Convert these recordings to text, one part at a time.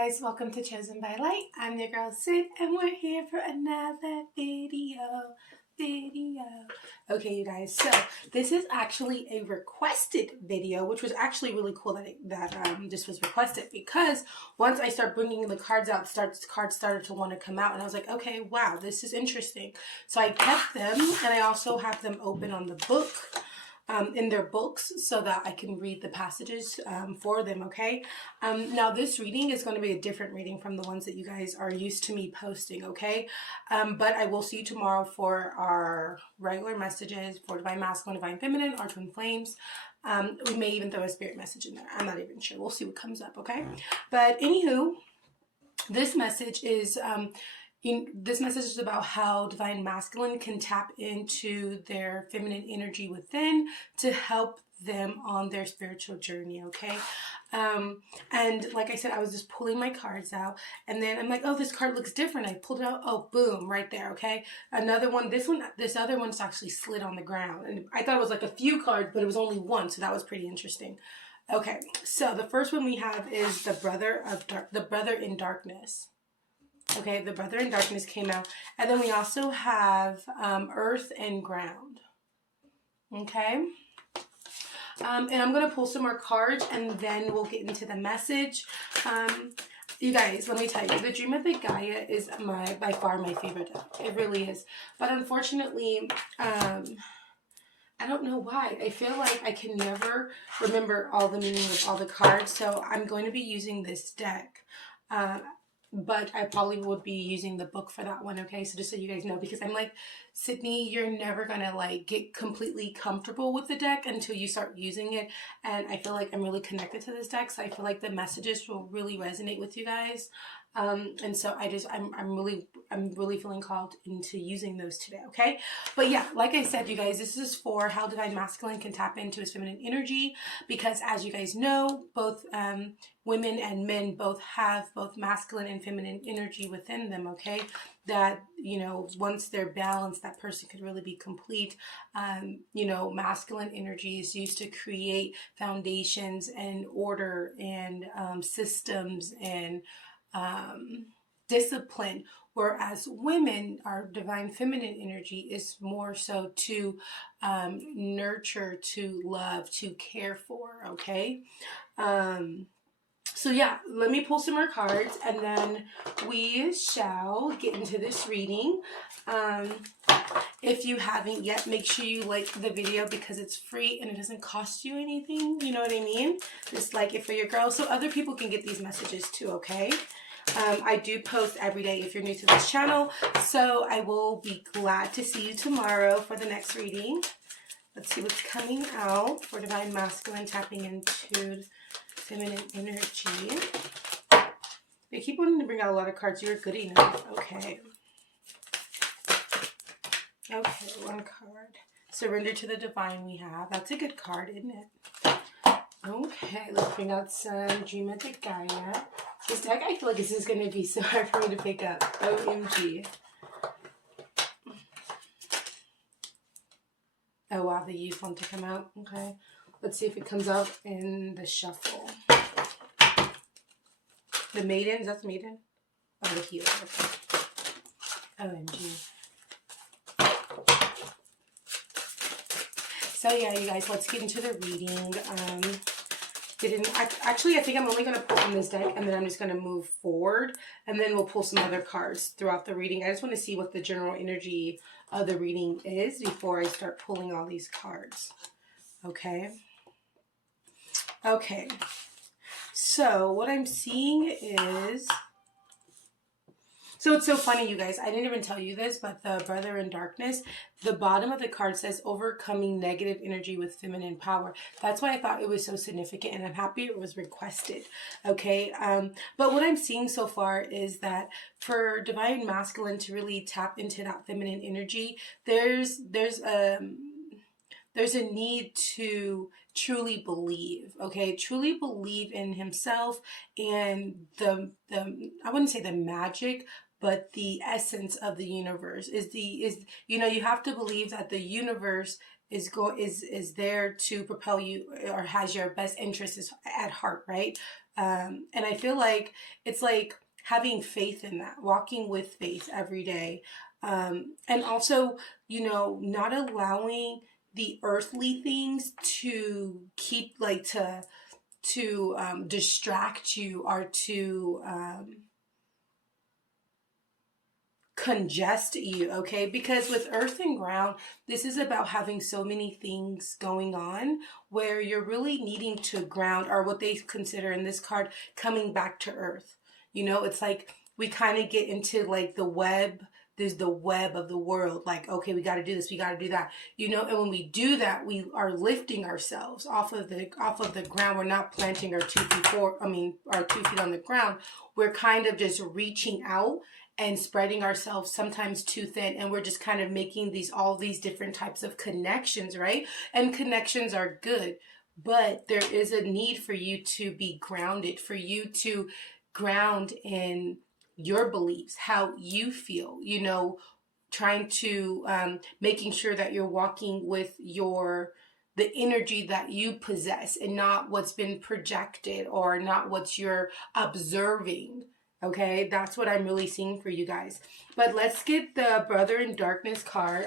guys, welcome to Chosen by Light. I'm your girl Sid and we're here for another video. Okay, you guys, so this is actually a requested video, which was actually really cool that this was requested, because once I start bringing the cards out, cards started to want to come out, and I was like, okay, wow, this is interesting. So I kept them, and I also have them open on the book. In their books, so that I can read the passages for them, okay? Now this reading is going to be a different reading from the ones that you guys are used to me posting, okay? But I will see you tomorrow for our regular messages for Divine Masculine, Divine Feminine, our Twin Flames. We may even throw a spirit message in there. I'm not even sure. We'll see what comes up, okay? But anywho, this message is... this message is about how Divine Masculine can tap into their feminine energy within to help them on their spiritual journey, okay? And like I said, I was just pulling my cards out, and then I'm like, oh, this card looks different. I pulled it out, oh, boom, right there, okay? Another one, this other one's actually slid on the ground, and I thought it was like a few cards, but it was only one, so that was pretty interesting. Okay, so the first one we have is the Brother in Darkness. Okay, the Brother in Darkness came out. And then we also have Earth and Ground. Okay. And I'm going to pull some more cards, and then we'll get into the message. You guys, let me tell you, the Dream of the Gaia is by far my favorite deck. It really is. But unfortunately, I don't know why. I feel like I can never remember all the meaning of all the cards. So I'm going to be using this deck. But I probably would be using the book for that one, okay? So just so you guys know, because I'm like, Sydney, you're never gonna like get completely comfortable with the deck until you start using it. And I feel like I'm really connected to this deck, so I feel like the messages will really resonate with you guys. And so I'm really feeling called into using those today, okay? But yeah, like I said, you guys, this is for how Divine Masculine can tap into his feminine energy, because as you guys know, both women and men both have both masculine and feminine energy within them, okay? That, you know, once they're balanced, that person could really be complete. You know, masculine energy is used to create foundations and order and systems and discipline, whereas women, our divine feminine energy is more so to nurture, to love, to care for, okay? So yeah, let me pull some more cards, and then we shall get into this reading. If you haven't yet, make sure you like the video, because it's free and it doesn't cost you anything, you know what I mean? Just like it for your girls, so other people can get these messages too, okay? I do post every day if you're new to this channel, so I will be glad to see you tomorrow for the next reading. Let's see what's coming out for Divine Masculine tapping into feminine energy. They keep wanting to bring out a lot of cards. You're good enough. Okay. Okay, one card. Surrender to the Divine we have. That's a good card, isn't it? Okay, let's bring out some Dream of the Gaia. This deck, I feel like this is going to be so hard for me to pick up. OMG. Oh, wow, the youth want to come out. Okay. Let's see if it comes out in the shuffle. The Maiden. Is that the Maiden? Oh, the Healer. Okay. OMG. So, yeah, you guys, let's get into the reading. Actually, I think I'm only going to pull from this deck, and then I'm just going to move forward, and then we'll pull some other cards throughout the reading. I just want to see what the general energy of the reading is before I start pulling all these cards. Okay. Okay. So what I'm seeing is... So it's so funny, you guys. I didn't even tell you this, but the Brother in Darkness, the bottom of the card says overcoming negative energy with feminine power. That's why I thought it was so significant, and I'm happy it was requested. Okay. But what I'm seeing so far is that for Divine Masculine to really tap into that feminine energy, there's a need to truly believe, okay? Truly believe in himself and I wouldn't say the magic, but the essence of the universe is you know, you have to believe that the universe is there to propel you, or has your best interests at heart, right? And I feel like it's like having faith in that, walking with faith every day. And also, not allowing the earthly things to keep, like, to distract you, or to congest you, okay? Because with earth and ground, this is about having so many things going on where you're really needing to ground, or what they consider in this card, coming back to earth. It's like we kind of get into like the web. There's the web of the world. Like, okay, we got to do this, we got to do that. And when we do that, we are lifting ourselves off of the ground. We're not planting our 2 feet our 2 feet on the ground. We're kind of just reaching out and spreading ourselves sometimes too thin, and we're just kind of making all these different types of connections, right? And connections are good, but there is a need for you to be grounded, for you to ground in your beliefs, how you feel, trying to making sure that you're walking with the energy that you possess, and not what's been projected, or not what you're observing. Okay, that's what I'm really seeing for you guys. But let's get the Brother in Darkness card.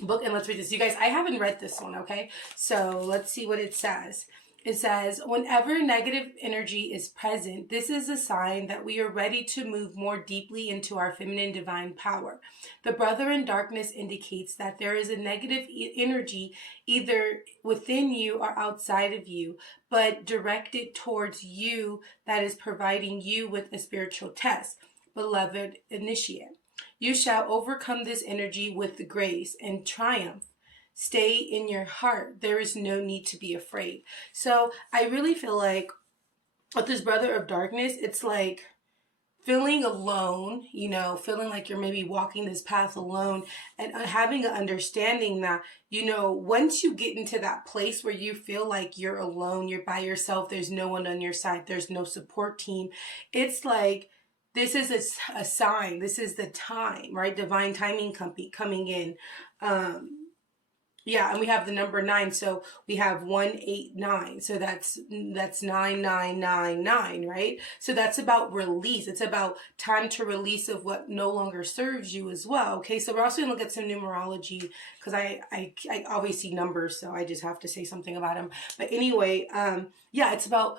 Book, and let's read this. You guys, I haven't read this one, okay? So let's see what it says. It says, whenever negative energy is present, this is a sign that we are ready to move more deeply into our feminine divine power. The Brother in Darkness indicates that there is a negative energy either within you or outside of you, but directed towards you, that is providing you with a spiritual test. Beloved initiate, you shall overcome this energy with the grace and triumph. Stay in your heart. There is no need to be afraid. So I really feel like with this Brother of Darkness, it's like feeling alone, feeling like you're maybe walking this path alone, and having an understanding that, once you get into that place where you feel like you're alone, you're by yourself, there's no one on your side, there's no support team, it's like, this is a sign, this is the time, right? Divine timing coming in. Yeah, and we have the number 9, so we have 189, so that's 9999, right? So that's about release. It's about time to release of what no longer serves you as well. Okay, so we're also gonna look at some numerology, because I always see numbers, so I just have to say something about them. But anyway, yeah, it's about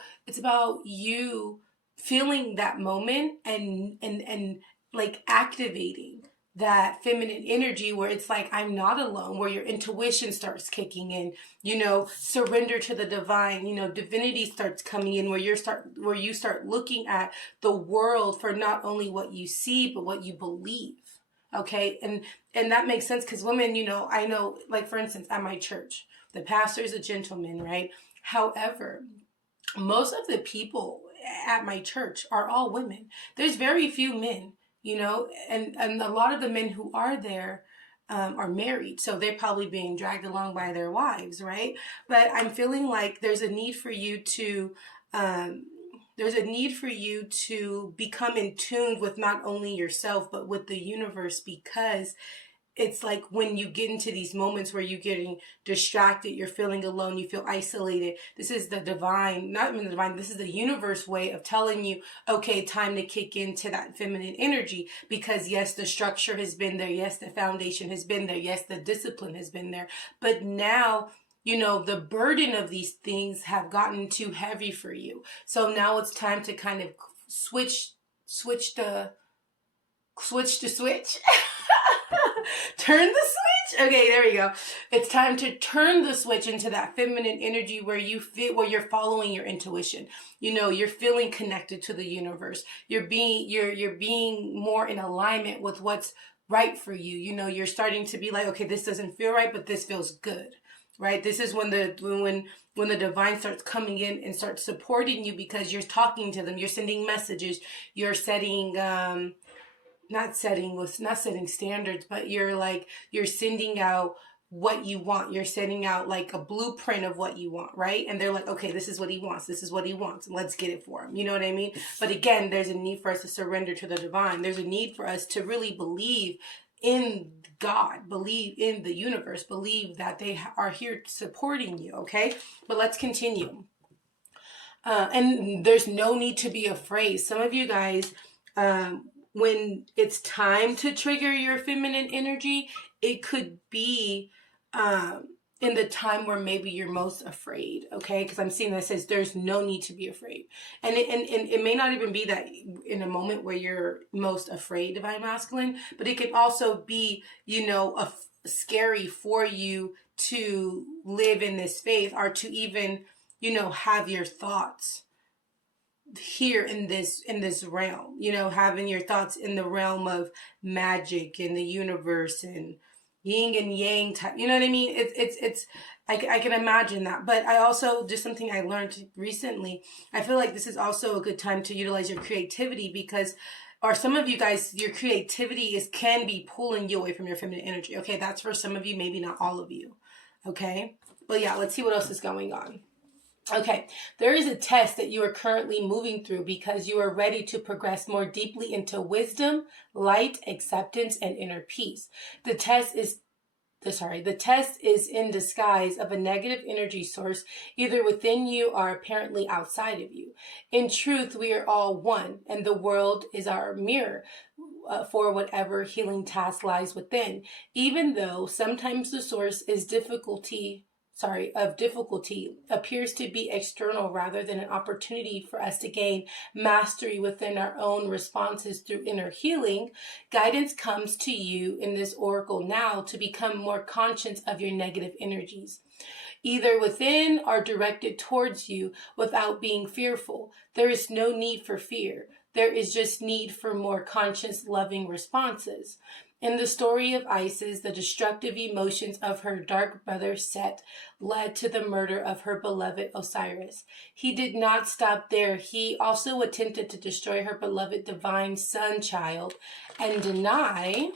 you feeling that moment, and like activating that feminine energy where it's like, I'm not alone, where your intuition starts kicking in, surrender to the divine, divinity starts coming in, where you start looking at the world for not only what you see, but what you believe. Okay. And that makes sense, because women, I know, like, for instance, at my church, the pastor is a gentleman, right? However, most of the people at my church are all women. There's very few men. And a lot of the men who are there are married, so they're probably being dragged along by their wives, right? But I'm feeling like there's a need for you to become in tune with not only yourself, but with the universe, because it's like when you get into these moments where you're getting distracted, you're feeling alone, you feel isolated. This is the divine, not even the divine, this is the universe way of telling you, okay, time to kick into that feminine energy. Because yes, the structure has been there. Yes, the foundation has been there. Yes, the discipline has been there. But now, the burden of these things have gotten too heavy for you. So now it's time to kind of switch the switch. Turn the switch. Okay, there we go. It's time to turn the switch into that feminine energy where you're following your intuition. You're feeling connected to the universe. You're being more in alignment with what's right for you. You're starting to be like, okay, this doesn't feel right, but this feels good. Right? This is when the divine starts coming in and starts supporting you, because you're talking to them, you're sending messages, you're setting not setting standards, but you're sending out what you want. You're sending out like a blueprint of what you want, right? And they're like, okay, this is what he wants. This is what he wants. Let's get it for him. You know what I mean? But again, there's a need for us to surrender to the divine. There's a need for us to really believe in God, believe in the universe, believe that they are here supporting you, okay? But let's continue. And there's no need to be afraid. Some of you guys, when it's time to trigger your feminine energy, it could be in the time where maybe you're most afraid, okay? Because I'm seeing that says there's no need to be afraid. And it may not even be that in a moment where you're most afraid, Divine Masculine, but it could also be, you know, scary for you to live in this faith, or to even, you know, have your thoughts here in this realm, you know, having your thoughts in the realm of magic in the universe and yin and yang type, you know what I mean? I can imagine that. But I also, just something I learned recently, I feel like this is also a good time to utilize your creativity, because, or some of you guys, your creativity can be pulling you away from your feminine energy. Okay, that's for some of you, maybe not all of you. Okay, but yeah, let's see what else is going on. Okay, there is a test that you are currently moving through because you are ready to progress more deeply into wisdom, light, acceptance, and inner peace. The test is in disguise of a negative energy source, either within you or apparently outside of you. In truth, we are all one, and the world is our mirror for whatever healing task lies within. Even though sometimes the source is difficulty appears to be external rather than an opportunity for us to gain mastery within our own responses through inner healing, guidance comes to you in this oracle now to become more conscious of your negative energies, either within or directed towards you, without being fearful. There is no need for fear. There is just need for more conscious, loving responses. In the story of Isis, the destructive emotions of her dark brother Set led to the murder of her beloved Osiris. He did not stop there. He also attempted to destroy her beloved divine son child and deny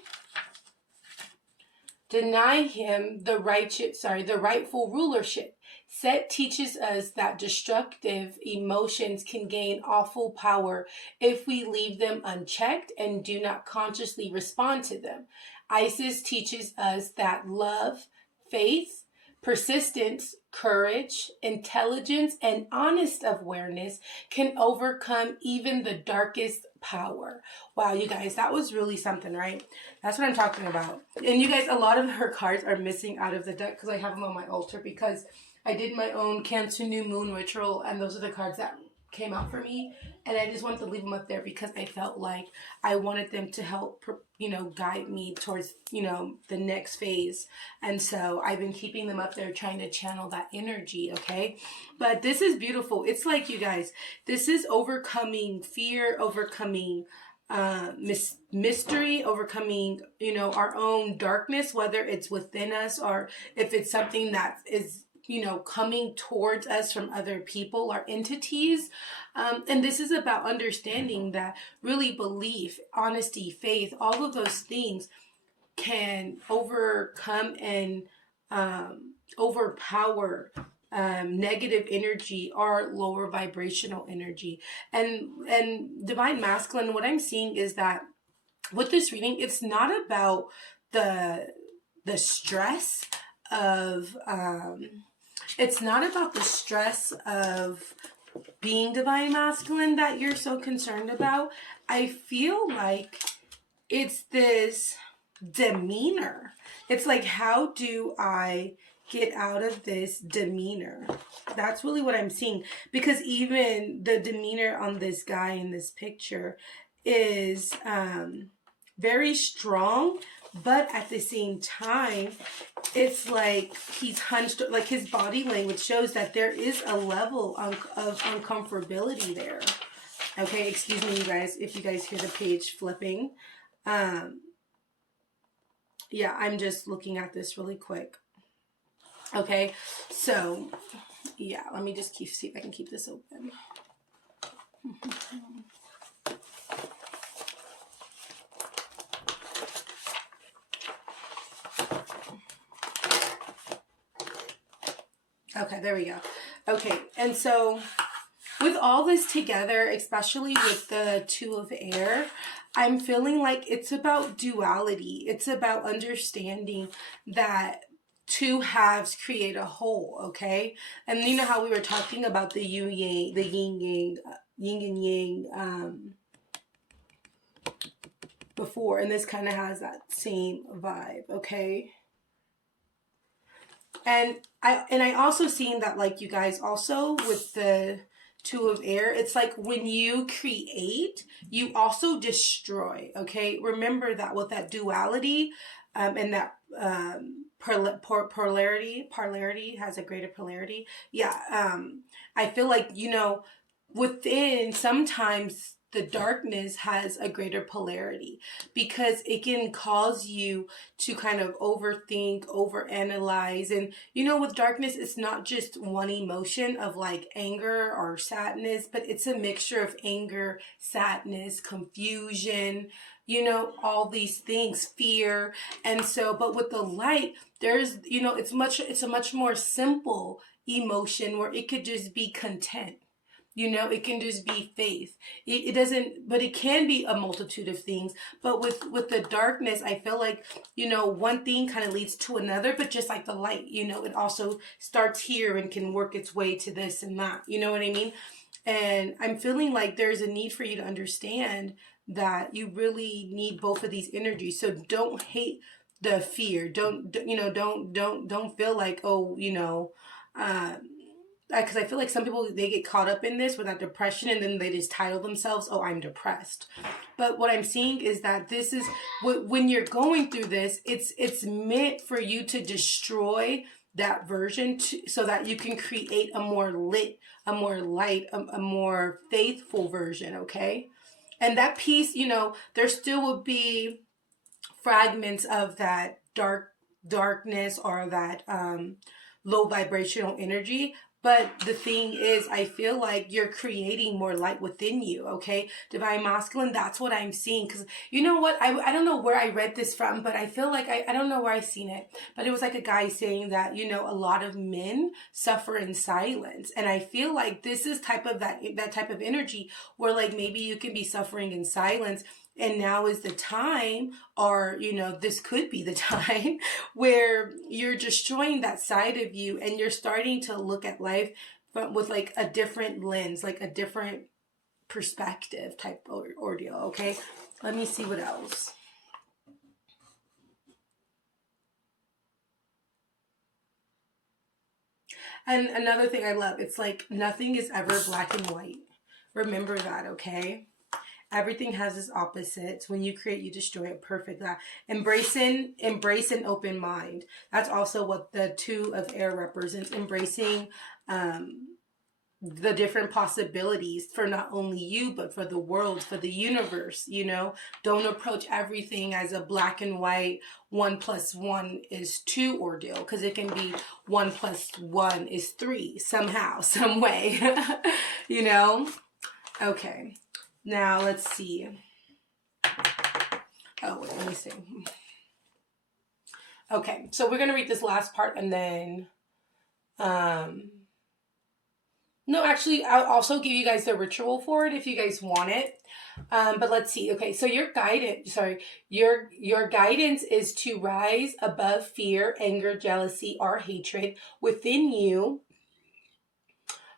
him the rightful rulership. Set teaches us that destructive emotions can gain awful power if we leave them unchecked and do not consciously respond to them. Isis teaches us that love, faith, persistence, courage, intelligence, and honest awareness can overcome even the darkest power. Wow, you guys, that was really something, right? That's what I'm talking about. And you guys, a lot of her cards are missing out of the deck because I have them on my altar, because I did my own Cancer New Moon ritual, and those are the cards that came out for me, and I just wanted to leave them up there because I felt like I wanted them to help, you know, guide me towards, you know, the next phase. And so I've been keeping them up there, trying to channel that energy, okay? But this is beautiful. It's like, you guys, this is overcoming fear, overcoming mystery, overcoming, you know, our own darkness, whether it's within us or if it's something that is, you know, coming towards us from other people or entities. And this is about understanding that really belief, honesty, faith, all of those things can overcome and overpower negative energy or lower vibrational energy. And Divine Masculine, what I'm seeing is that with this reading, it's not about the stress of it's not about the stress of being Divine Masculine that you're so concerned about. I feel like it's this demeanor. It's like, how do I get out of this demeanor? That's really what I'm seeing. Because even the demeanor on this guy in this picture is very strong, but at the same time, it's like he's hunched, like his body language shows that there is a level of uncomfortability there. Okay, excuse me, you guys, if you guys hear the page flipping. Yeah, I'm just looking at this really quick. Okay, so, yeah, let me just see if I can keep this open. Okay, there we go. Okay, and so with all this together, especially with the Two of Air, I'm feeling like it's about duality. It's about understanding that two halves create a whole, okay? And you know how we were talking about the yin yang, the yin and yang before, and this kind of has that same vibe, okay? And I also seen that, like, you guys also with the Two of Air, it's like when you create, you also destroy, okay? Remember that with that duality, and that polarity has a greater polarity. Yeah, I feel like, you know, within sometimes the darkness has a greater polarity because it can cause you to kind of overthink, overanalyze. And, you know, with darkness, it's not just one emotion of like anger or sadness, but it's a mixture of anger, sadness, confusion, you know, all these things, fear. And so, but with the light, there's, you know, it's a much more simple emotion where it could just be content. You know, it can just be faith. It doesn't, but it can be a multitude of things. But with the darkness, I feel like, you know, one thing kind of leads to another, but just like the light, you know, it also starts here and can work its way to this and that. You know what I mean? And I'm feeling like there's a need for you to understand that you really need both of these energies. So don't hate the fear. Don't feel like, oh, you know, because I feel like some people, they get caught up in this with that depression and then they just title themselves, oh, I'm depressed. But what I'm seeing is that this is, when you're going through this, it's meant for you to destroy that version so that you can create a more lit, a more light, a more faithful version, okay? And that piece, you know, there still will be fragments of that darkness or that low vibrational energy. But the thing is, I feel like you're creating more light within you, okay? Divine Masculine, that's what I'm seeing. Because you know what? I don't know where I read this from, but I feel like, I don't know where I seen it. But it was like a guy saying that, you know, a lot of men suffer in silence. And I feel like this is that type of energy where like maybe you can be suffering in silence. And now is the time, or, you know, this could be the time where you're destroying that side of you and you're starting to look at life with like a different lens, like a different perspective type ordeal, okay? Let me see what else. And another thing I love, it's like nothing is ever black and white. Remember that, okay? Everything has its opposites. When you create, you destroy it. Perfect. That embrace an open mind. That's also what the Two of Air represents. Embracing the different possibilities for not only you, but for the world, for the universe, you know. Don't approach everything as a black and white 1 + 1 is 2 ordeal, because it can be 1 + 1 is 3 somehow, some way, you know. Okay. Now, let's see. Oh, wait, let me see. Okay, so we're going to read this last part and then... No, actually, I'll also give you guys the ritual for it if you guys want it. But let's see. Okay, so your guidance is to rise above fear, anger, jealousy, or hatred within you,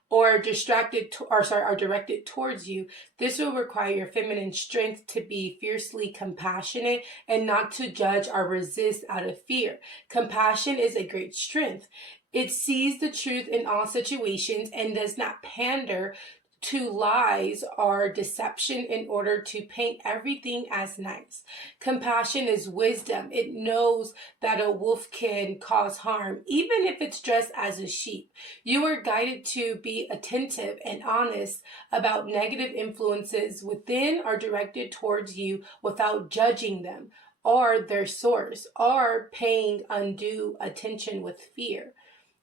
or are directed towards you. This will require your feminine strength to be fiercely compassionate and not to judge or resist out of fear. Compassion is a great strength. It sees the truth in all situations and does not pander to lies or deception in order to paint everything as nice. Compassion is wisdom. It knows that a wolf can cause harm, even if it's dressed as a sheep. You are guided to be attentive and honest about negative influences within or directed towards you without judging them or their source or paying undue attention with fear.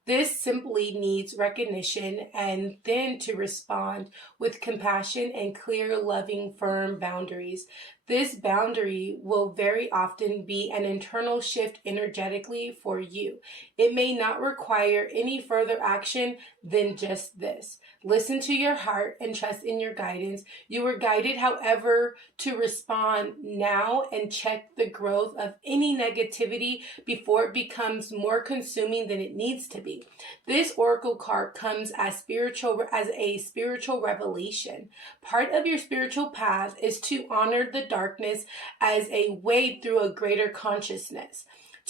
This simply needs recognition and then to respond with compassion and clear, loving, firm boundaries. This boundary will very often be an internal shift energetically for you. It may not require any further action than just this. Listen to your heart and trust in your guidance. You are guided, however, to respond now and check the growth of any negativity before it becomes more consuming than it needs to be. This oracle card comes as a spiritual revelation. Part of your spiritual path is to honor the darkness as a way through a greater consciousness.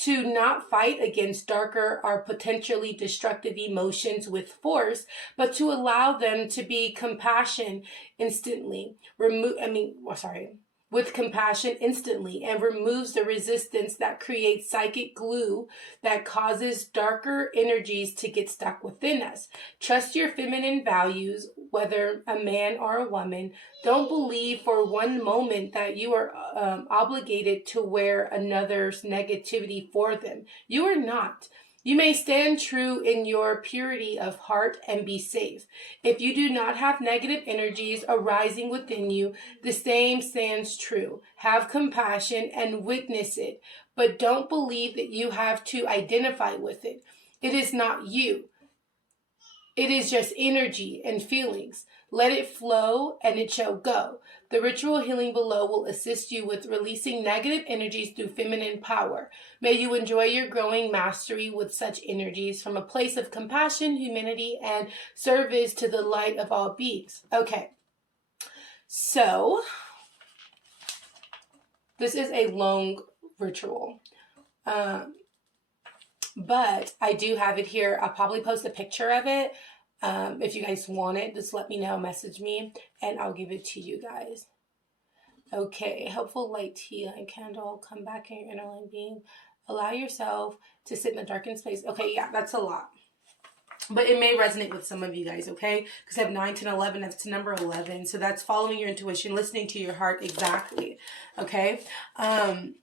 To not fight against darker or potentially destructive emotions with force, but to allow them to be with compassion instantly, and removes the resistance that creates psychic glue that causes darker energies to get stuck within us. Trust your feminine values, whether a man or a woman. Don't believe for one moment that you are obligated to wear another's negativity for them. You are not. You may stand true in your purity of heart and be safe. If you do not have negative energies arising within you, the same stands true. Have compassion and witness it, but don't believe that you have to identify with it. It is not you. It is just energy and feelings. Let it flow and it shall go. The ritual healing below will assist you with releasing negative energies through feminine power. May you enjoy your growing mastery with such energies from a place of compassion, humanity, and service to the light of all beings. Okay, so this is a long ritual. But I do have it here. I'll probably post a picture of it. If you guys want it, just let me know, message me, and I'll give it to you guys. Okay, helpful light tea light candle, come back in your inner light being. Allow yourself to sit in a darkened space. Okay, yeah, that's a lot. But it may resonate with some of you guys, okay? Because I have 9, 10, 11, that's number 11. So that's following your intuition, listening to your heart, exactly, okay? And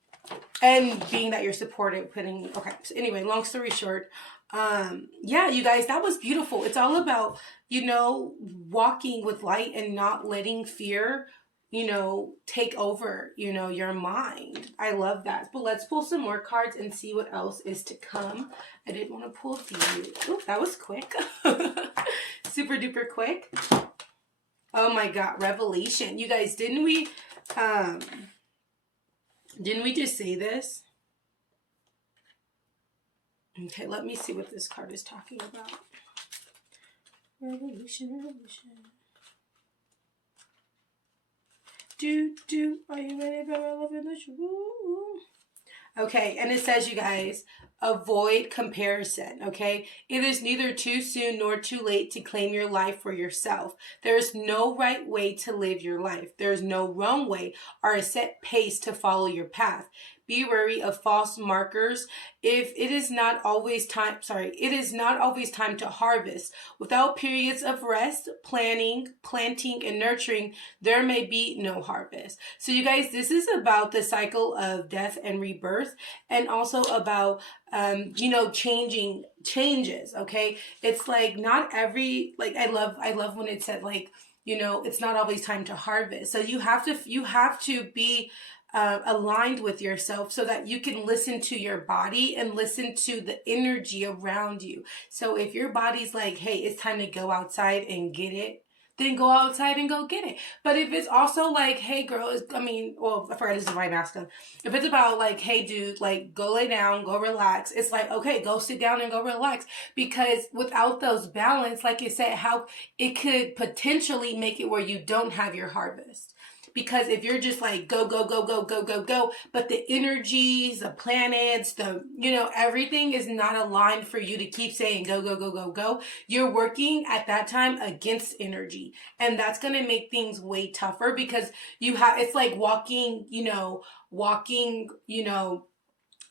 being that you're supported, okay, so anyway, long story short, yeah, you guys, that was beautiful. It's all about, walking with light and not letting fear, take over, your mind. I love that. But let's pull some more cards and see what else is to come. I didn't want to pull these. Oh, that was quick. Super duper quick. Oh my God, revelation. You guys, didn't we just say this? Okay, let me see what this card is talking about. Revolution, revolution. Are you ready for revolution? Okay, and it says, you guys, avoid comparison, okay? It is neither too soon nor too late to claim your life for yourself. There is no right way to live your life. There is no wrong way or a set pace to follow your path. Be wary of false markers. It is not always time to harvest. Without periods of rest, planting, and nurturing, there may be no harvest. So you guys, this is about the cycle of death and rebirth, and also about changes, okay? It's like not every, like I love when it said, like, it's not always time to harvest. So you have to be aligned with yourself so that you can listen to your body and listen to the energy around you. So if your body's like, hey, it's time to go outside and get it, then go outside and go get it. But if it's also like, hey girl, I forgot this is my masculine. If it's about like, hey dude, like go lay down, go relax. It's like, okay, go sit down and go relax. Because without those balance, like you said, how it could potentially make it where you don't have your harvest. Because if you're just like go, but the energies, the planets, everything is not aligned for you to keep saying go. You're working at that time against energy. And that's going to make things way tougher because it's like walking,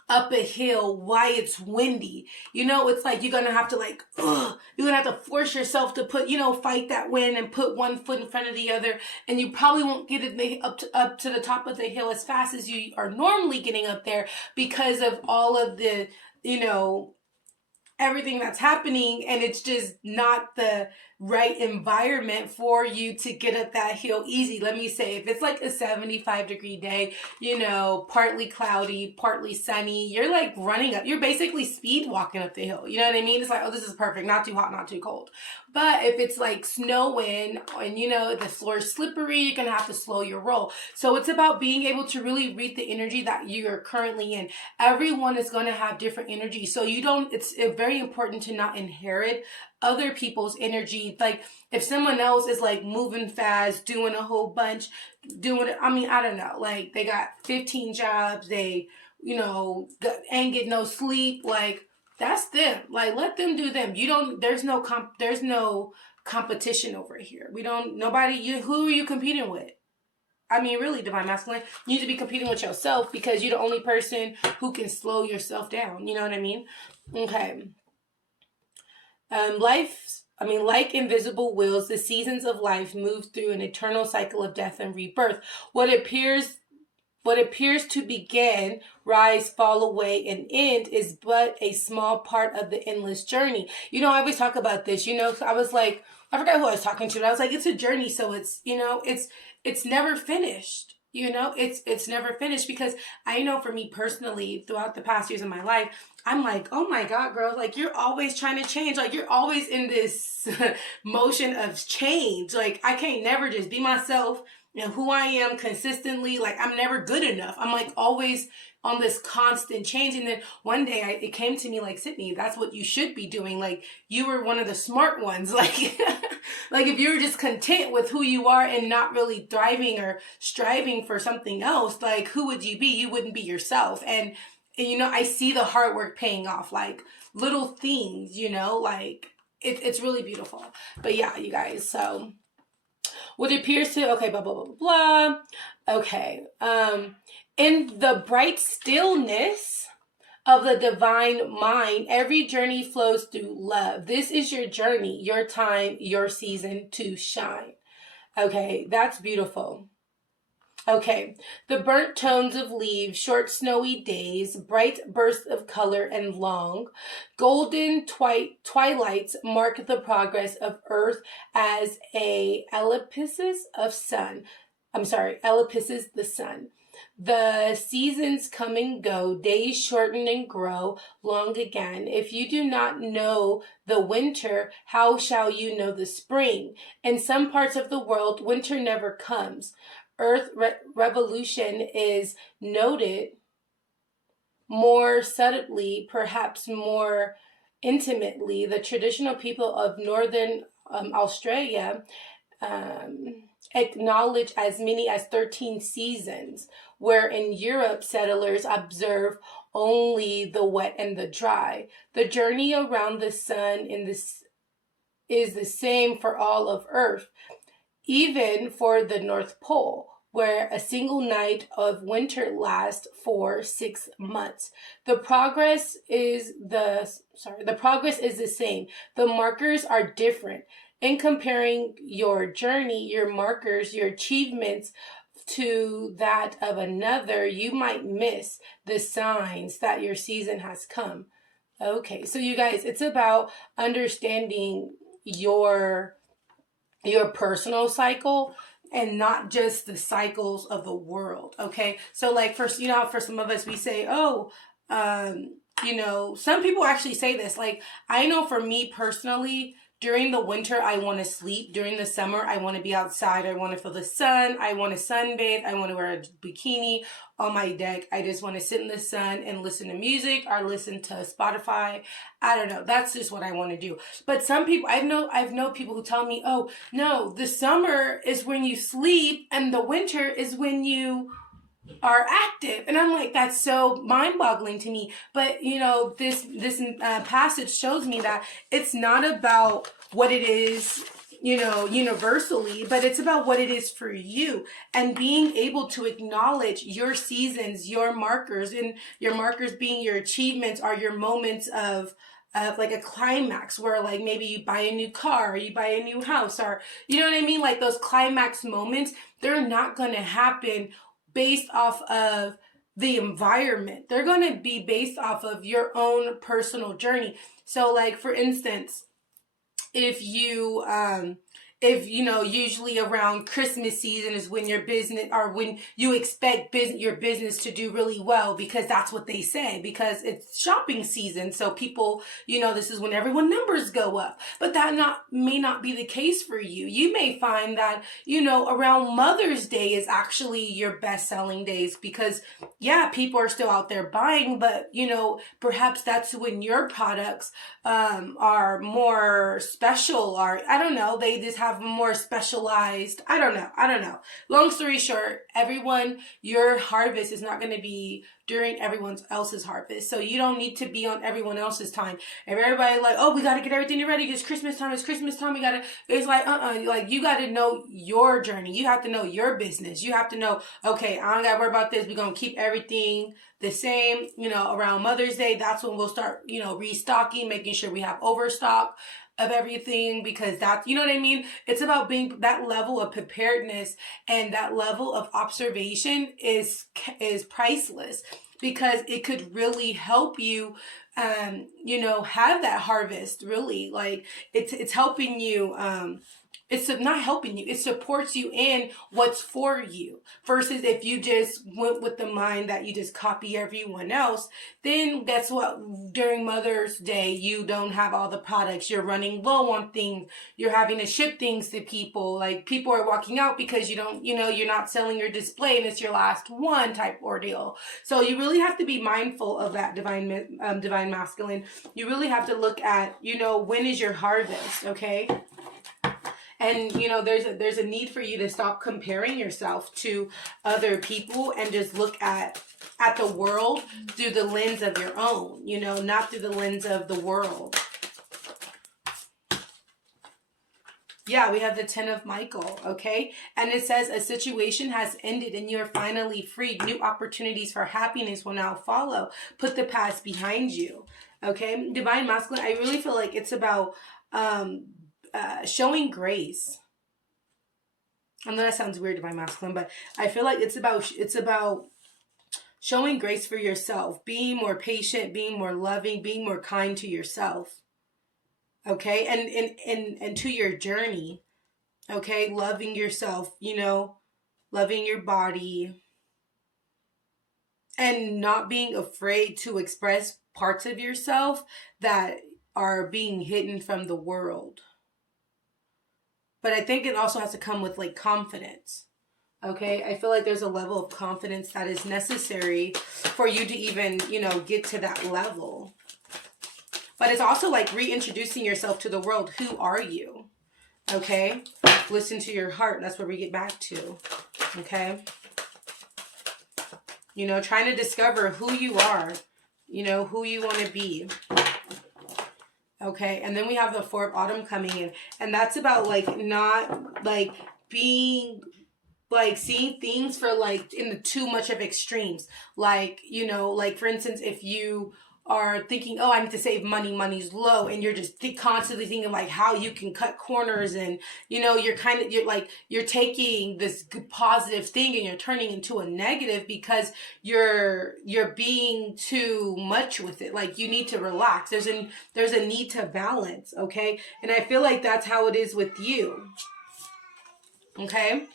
up a hill while it's windy. It's like you're gonna have to you're gonna have to force yourself to put, fight that wind and put one foot in front of the other, and you probably won't get it up to the top of the hill as fast as you are normally getting up there because of all of the, everything that's happening, and it's just not the right environment for you to get up that hill easy. Let me say, if it's like a 75-degree day, you know, partly cloudy, partly sunny, you're like running up, you're basically speed walking up the hill. You know what I mean? It's like, oh, this is perfect, not too hot, not too cold. But if it's like snowing and, you know, the floor is slippery, you're gonna have to slow your roll. So it's about being able to really read the energy that you're currently in. Everyone is going to have different energy. So you don't, it's very important to not inherit other people's energy. Like if someone else is like moving fast, doing a whole bunch, doing it, I mean, I don't know, like they got 15 jobs, they, you know, ain't get no sleep, like that's them. Like let them do them. You don't, there's no competition over here. We don't, nobody, who are you competing with? I mean, really, divine masculine, you need to be competing with yourself, because you're the only person who can slow yourself down. You know what I mean? Okay. Like invisible wheels, the seasons of life move through an eternal cycle of death and rebirth. What appears to begin, rise, fall away, and end is but a small part of the endless journey. You know, I always talk about this, you know, so I was like, I forgot who I was talking to, but I was like, it's a journey, so it's, you know, it's never finished. You know, it's never finished, because I know for me personally, throughout the past years of my life, I'm like, oh my God, girl, like you're always trying to change. Like you're always in this motion of change. Like I can't never just be myself and who I am consistently. Like I'm never good enough. I'm like always on this constant change. And then one day it came to me like, Sydney, that's what you should be doing. Like you were one of the smart ones. Like, like if you're just content with who you are and not really thriving or striving for something else, like who would you be? You wouldn't be yourself. And you know, I see the hard work paying off, like little things, you know, like it's really beautiful. But yeah, you guys, so what appears to, okay, blah, blah, blah, blah, blah. Okay. In the bright stillness of the divine mind, every journey flows through love. This is your journey, your time, your season to shine. Okay, that's beautiful. Okay, the burnt tones of leaves, short snowy days, bright bursts of color, and long golden twilights mark the progress of Earth as a ellipsis of sun. Ellipsis the sun. The seasons come and go, days shorten and grow long again. If you do not know the winter, how shall you know the spring? In some parts of the world, winter never comes. Earth revolution is noted more subtly, perhaps more intimately. The traditional people of northern Australia acknowledge as many as 13 seasons, where in Europe settlers observe only the wet and the dry. The journey around the sun is the same for all of Earth, even for the North Pole, where a single night of winter lasts for 6 months. The progress is the same. The markers are different. In comparing your journey, your markers, your achievements to that of another, you might miss the signs that your season has come. Okay, so you guys, it's about understanding your personal cycle and not just the cycles of the world. Okay, so like for some of us, we say, oh, you know, some people actually say this, like I know for me personally, during the winter, I want to sleep. During the summer, I want to be outside. I want to feel the sun. I want to sunbathe. I want to wear a bikini on my deck. I just want to sit in the sun and listen to music or listen to Spotify. I don't know. That's just what I want to do. But some people, I've known people who tell me, oh, no, the summer is when you sleep and the winter is when you are active. And I'm like, that's so mind-boggling to me. But you know, this passage shows me that it's not about what it is, you know, universally, but it's about what it is for you, and being able to acknowledge your seasons, your markers, and your markers being your achievements are your moments of like a climax, where like maybe you buy a new car, or you buy a new house, or you know what I mean? Like those climax moments, they're not going to happen based off of the environment. They're going to be based off of your own personal journey. So like, for instance, if you know, usually around Christmas season is when your business, or when you expect your business to do really well, because that's what they say, because it's shopping season. So people, you know, this is when everyone numbers go up. But that may not be the case for you. You may find that, you know, around Mother's Day is actually your best selling days, because yeah, people are still out there buying, but you know, perhaps that's when your products are more special, or I don't know, they just have more specialized, I don't know. Long story short, your harvest is not going to be during everyone else's harvest. So you don't need to be on everyone else's time. If everybody like, oh, we got to get everything ready, it's Christmas time, it's like, like, you got to know your journey. You have to know your business. You have to know, okay, I don't got to worry about this. We're going to keep everything the same. You know, around Mother's Day, that's when we'll start, you know, restocking, making sure we have overstock of everything, because that's, you know what I mean? It's about being, that level of preparedness and that level of observation is priceless, because it could really help you, you know, have that harvest. Really, like, it's helping you, it's not helping you, it supports you in what's for you, versus if you just went with the mind that you just copy everyone else, then guess what, during Mother's Day you don't have all the products, you're running low on things, you're having to ship things to people, like people are walking out because you don't, you know, you're not selling your display and it's your last one type ordeal. So you really have to be mindful of that, divine masculine. You really have to look at, you know, when is your harvest, okay? And, you know, there's a need for you to stop comparing yourself to other people and just look at the world through the lens of your own, you know, not through the lens of the world. Yeah, we have the 10 of Michael, okay? And it says a situation has ended and you're finally freed. New opportunities for happiness will now follow. Put the past behind you, okay? Divine masculine, I really feel like it's about showing grace. I know that sounds weird, divine masculine, but I feel like it's about showing grace for yourself, being more patient, being more loving, being more kind to yourself. Okay? And to your journey. Okay? Loving yourself, you know, loving your body, and not being afraid to express parts of yourself that are being hidden from the world. But I think it also has to come with like confidence. Okay, I feel like there's a level of confidence that is necessary for you to even, you know, get to that level. But it's also like reintroducing yourself to the world. Who are you? Okay, listen to your heart. That's where we get back to. Okay, you know, trying to discover who you are, you know, who you want to be. Okay, and then we have the 4 of Autumn coming in, and that's about like not like being like seeing things for like in the too much of extremes. Like, you know, like for instance, if you are thinking, oh, I need to save money, money's low, and you're just constantly thinking like how you can cut corners, and you know, you're taking this good positive thing and you're turning into a negative because you're being too much with it. Like, you need to relax. There's a need to balance, okay? And I feel like that's how it is with you. Okay?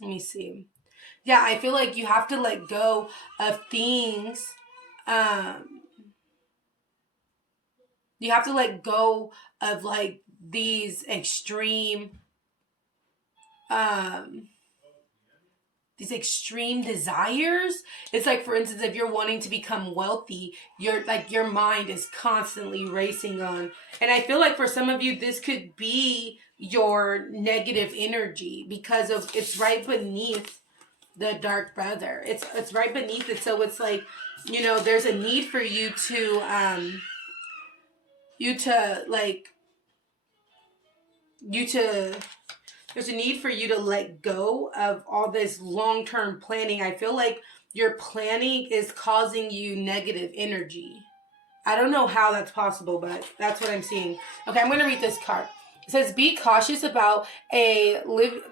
Let me see. Yeah, I feel like you have to let go of things. You have to let go of like these extreme desires. It's like, for instance, if you're wanting to become wealthy, your mind is constantly racing on. And I feel like for some of you, this could be your negative energy, because of it's right beneath the dark brother. It's right beneath it. So it's like, you know, there's a need for you to there's a need for you to let go of all this long-term planning. I feel like your planning is causing you negative energy. I don't know how that's possible, but that's what I'm seeing. Okay, I'm going to read this card. It says, be cautious about living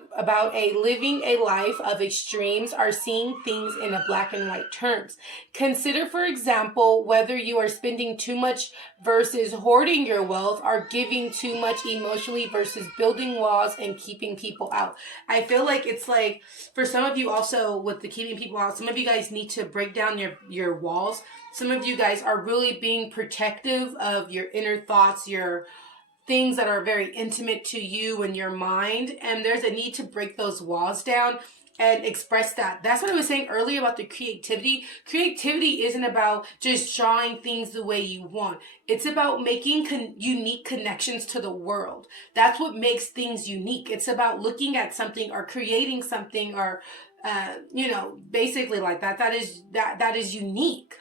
a life of extremes or seeing things in a black and white terms. Consider, for example, whether you are spending too much versus hoarding your wealth, or giving too much emotionally versus building walls and keeping people out. I feel like it's like, for some of you also, with the keeping people out, some of you guys need to break down your walls. Some of you guys are really being protective of your inner thoughts, your things that are very intimate to you and your mind, and there's a need to break those walls down and express that. That's what I was saying earlier about the creativity. Creativity isn't about just drawing things the way you want. It's about making unique connections to the world. That's what makes things unique. It's about looking at something or creating something, or you know, basically like that. That is unique.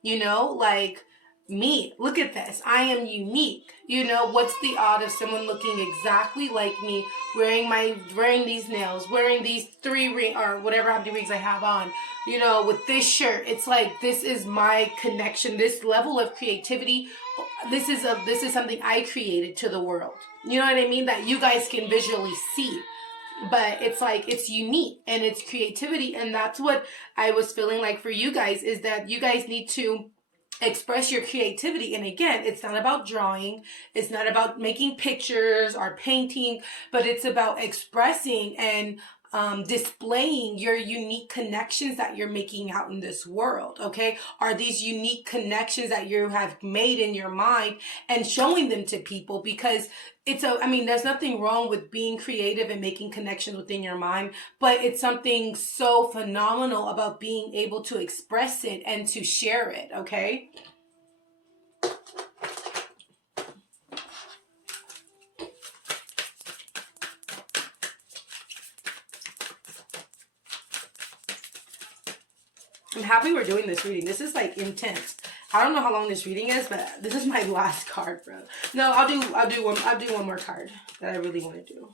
You know, like me, look at this, I am unique. You know, what's the odd of someone looking exactly like me, wearing these nails, wearing these 3 ring or whatever how many rings I have on, you know, with this shirt. It's like, this is my connection, this level of creativity. This is something I created to the world. You know what I mean? That you guys can visually see. But it's like, it's unique and it's creativity. And that's what I was feeling like for you guys, is that you guys need to express your creativity. And again, it's not about drawing, it's not about making pictures or painting, but it's about expressing and displaying your unique connections that you're making out in this world. Okay, are these unique connections that you have made in your mind, and showing them to people, because I mean, there's nothing wrong with being creative and making connections within your mind, but it's something so phenomenal about being able to express it and to share it. Okay. I'm happy we're doing this reading. This is like intense. I don't know how long this reading is, but this is my last card, bro. No, I'll do one more card that I really want to do.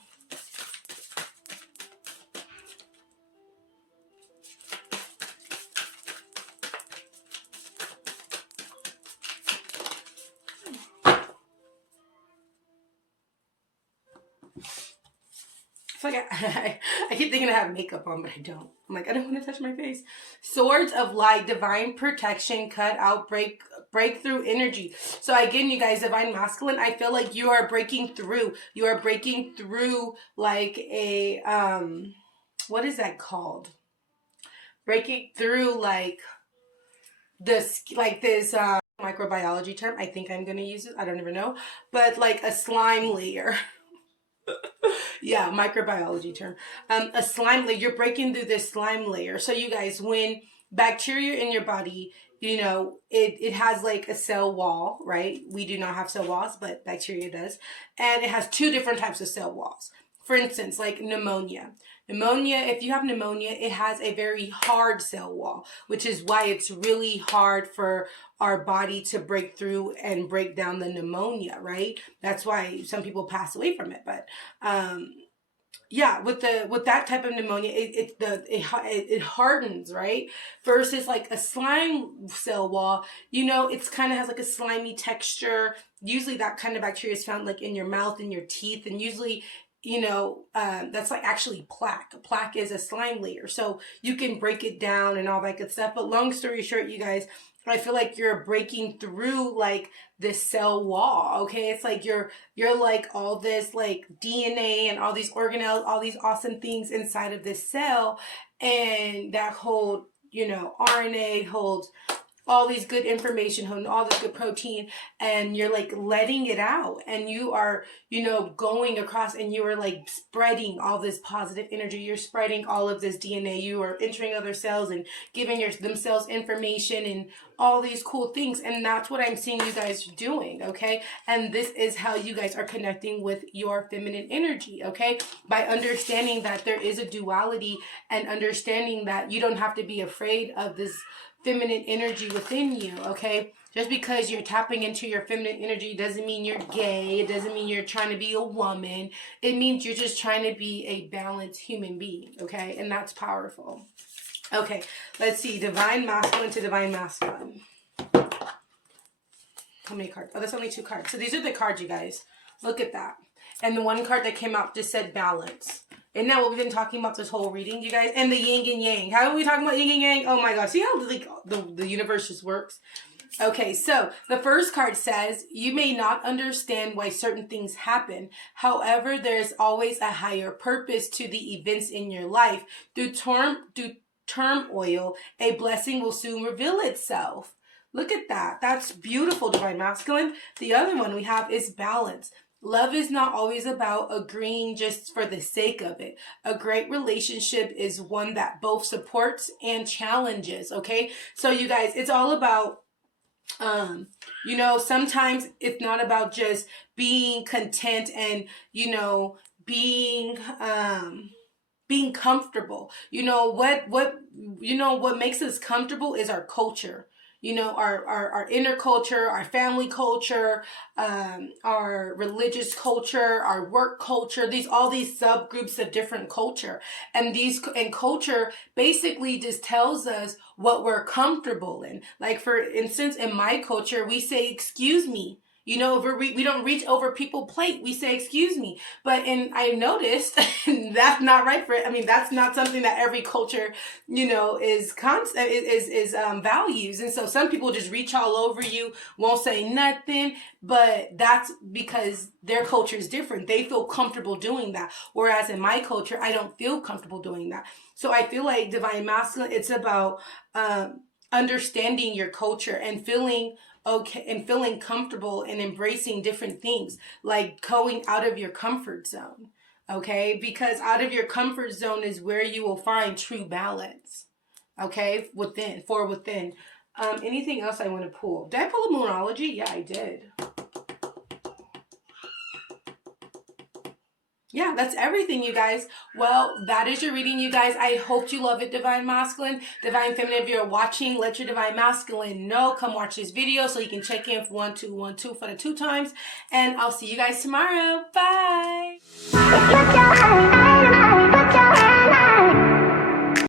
It's like I keep thinking I have makeup on, but I don't. I'm like, I don't want to touch my face. Swords of light, divine protection, cut out, breakthrough energy. So again, you guys, divine masculine, I feel like you are breaking through. You are breaking through like a, what is that called? Breaking through like this, microbiology term. I think I'm going to use it. I don't even know. But like a slime layer. Yeah, microbiology term. A slime layer. You're breaking through this slime layer. So you guys, when bacteria in your body, you know, it has like a cell wall, right? We do not have cell walls, but bacteria does. And it has 2 different types of cell walls. For instance, like pneumonia. Pneumonia, if you have pneumonia, it has a very hard cell wall, which is why it's really hard for our body to break through and break down the pneumonia, right? That's why some people pass away from it. But yeah, with that type of pneumonia, it hardens, right? Versus like a slime cell wall, you know, it's kind of has like a slimy texture. Usually that kind of bacteria is found like in your mouth and your teeth, and usually, you know, that's like actually plaque. Plaque is a slime layer, so you can break it down and all that good stuff. But long story short, you guys, I feel like you're breaking through like this cell wall. Okay, it's like you're like all this like DNA and all these organelles, all these awesome things inside of this cell, and that hold, you know, RNA holds all these good information, all this good protein, and you're like letting it out, and you are, you know, going across, and you are like spreading all this positive energy. You're spreading all of this DNA. You are entering other cells and giving themselves information and all these cool things. And that's what I'm seeing you guys doing, okay? And this is how you guys are connecting with your feminine energy, okay? By understanding that there is a duality, and understanding that you don't have to be afraid of this feminine energy within you, okay? Just because you're tapping into your feminine energy doesn't mean you're gay. It doesn't mean you're trying to be a woman. It means you're just trying to be a balanced human being, okay? And that's powerful. Okay, let's see. Divine masculine to divine masculine. How many cards? Oh, that's only 2 cards. So these are the cards, you guys. Look at that. And the one card that came out just said balance. Isn't that what we've been talking about this whole reading, you guys? And the yin and yang. How are we talking about yin and yang? Oh my gosh. See how the universe just works? Okay, so the first card says, you may not understand why certain things happen. However, there's always a higher purpose to the events in your life. Through turmoil, a blessing will soon reveal itself. Look at that. That's beautiful, Divine Masculine. The other one we have is balance. Love is not always about agreeing just for the sake of it. A great relationship is one that both supports and challenges, okay? So you guys, it's all about, you know, sometimes it's not about just being content and, you know, being comfortable. You know, what makes us comfortable is our culture. You know, our inner culture, our family culture, our religious culture, our work culture, all these subgroups of different culture. And culture basically just tells us what we're comfortable in. Like, for instance, in my culture, we say, excuse me. You know, we don't reach over people's plate. We say, excuse me. But I noticed that's not right for it. I mean, that's not something that every culture, you know, is values. And so some people just reach all over you, won't say nothing. But that's because their culture is different. They feel comfortable doing that. Whereas in my culture, I don't feel comfortable doing that. So I feel like Divine Masculine, it's about understanding your culture and feeling okay and feeling comfortable and embracing different things, like going out of your comfort zone. Okay, because out of your comfort zone is where you will find true balance. Okay, within. Anything else I want to pull? Did I pull a Moonology? Yeah, I did. Yeah, that's everything, you guys. Well, that is your reading, you guys. I hope you love it, Divine Masculine. Divine Feminine, if you're watching, let your Divine Masculine know. Come watch this video so you can check in for 1 2 1 2 for the 2 times. And I'll see you guys tomorrow. Bye.